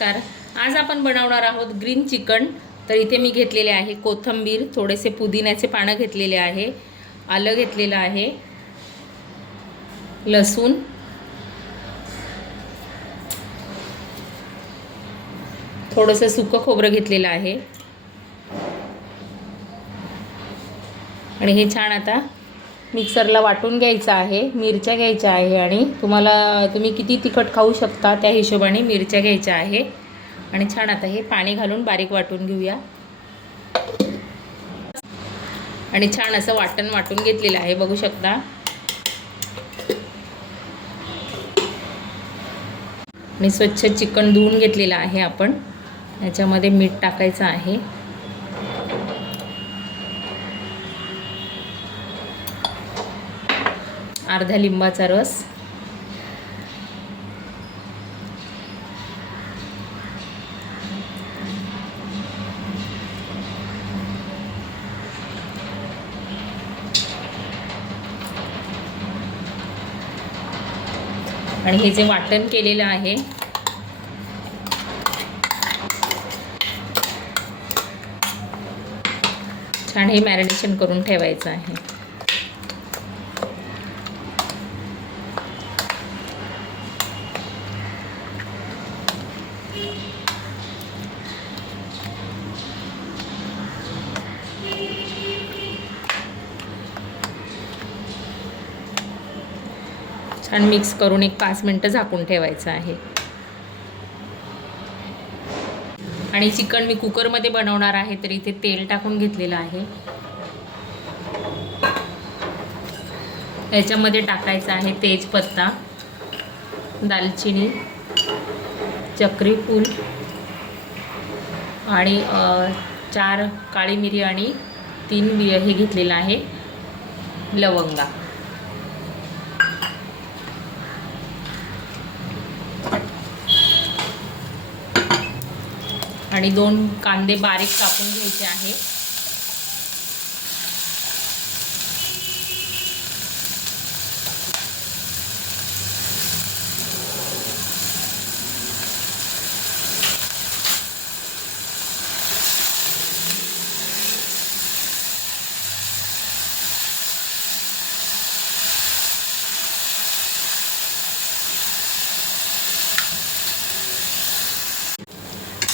नमस्कार. आज आपण बनवणार आहोत ग्रीन चिकन. तर इथे मी घेतलेले आहे कोथंबीर थोडेसे पुदिन्याचे पानं घेतलेले आहे आलं घेतलेलं आहे लसूण थोडंसं सुकं खोबरं घेतलेलं आहे. आणि हे छान आता मिक्सरला वाटून घ्यायचं आहे मिरच्या घ्यायच्या आहे आणि तुम्हाला तुम्ही किती तिखट खाऊ शकता त्या हिशोबाने मिरच्या घ्यायच्या आहे. आणि छान आता हे पाणी घालून बारीक वाटून घेऊया. आणि छान असं वाटण वाटून घेतलेलं आहे बघू शकता. आणि स्वच्छ चिकन धुवून घेतलेलं आहे आपण. याच्यामध्ये मीठ टाकायचं आहे. अर्धा लिंबाचा रस. आणि हे जे वाटण केलेलं आहे छान हे मॅरिनेशन करून ठेवायचं आहे. छान मिक्स करून एक पाच मिनटं झाकून ठेवायचं आहे. आणि चिकन मी कुकरमध्ये बनवणार आहे तर इथे तेल टाकून घेतलेलं आहे. याच्यामध्ये टाकायचं आहे तेजपत्ता दालचिनी चक्री फूल आणि चार काळी मिरी आणि तीन वि हे घेतलेलं आहे. लवंगा. आणि दोन कांदे बारीक कापून घ्यायचे आहे.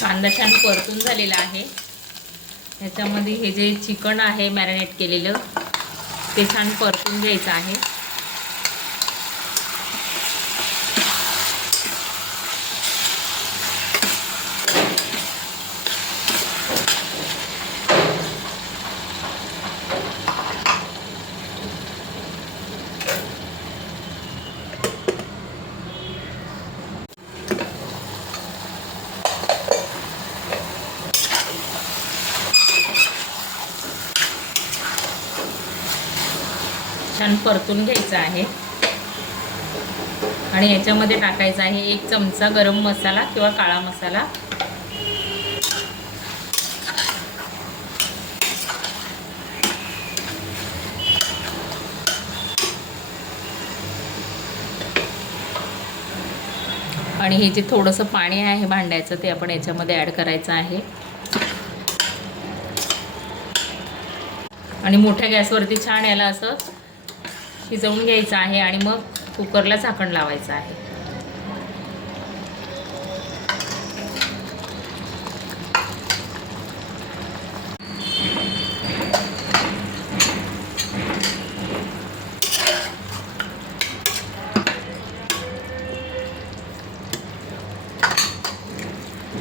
कांदा छान परतून झालेला आहे. ह्याच्यामध्ये हे जे चिकन आहे मॅरिनेट केलेलं ते छान परतून घ्यायचं आहे. छान परतून घ्यायचं आहे. आणि याच्यामध्ये टाकायचा आहे एक चमचा गरम मसाला किंवा काळा मसाला. आणि हे जे थोडंसं पाणी आहे भांड्याचं ते आपण याच्यामध्ये ॲड करायचं आहे. आणि मोठ्या गॅसवरती छान याला असं शिजवून घ्यायचं आहे आणि मग कुकरला झाकण लावायचं आहे.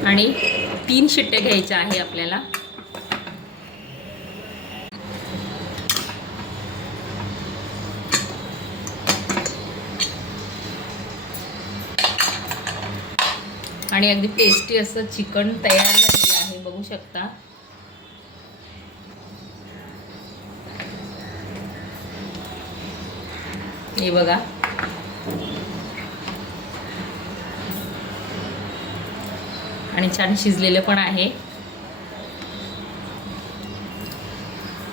आणि तीन शिट्ट्या घ्यायच्या आहे आपल्याला. आणि अगदी टेस्टी असं चिकन तयार झालेलं आहे बघू शकता. हे बघा. आणि छान शिजलेलं पण आहे.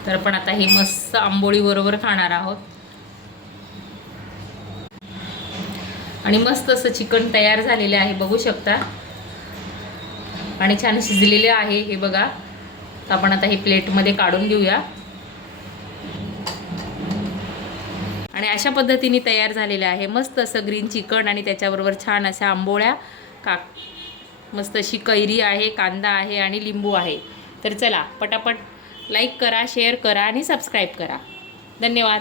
तर आपण आता हे मस्त आंबोळी बरोबर खाणार आहोत. आणि मस्त असं चिकन तयार झालेलं आहे बघू शकता. आणि छान शिजलेले आहे हे बघा. तर आपण आता हे प्लेटमध्ये काढून घेऊया. आणि अशा पद्धतीने तयार झालेलं आहे. मस्त असं ग्रीन चिकन आणि त्याच्याबरोबर छान अशा आंबोळ्या का मस्त अशी कैरी आहे कांदा आहे आणि लिंबू आहे. तर चला पटापट लाईक करा शेअर करा आणि सबस्क्राईब करा. धन्यवाद.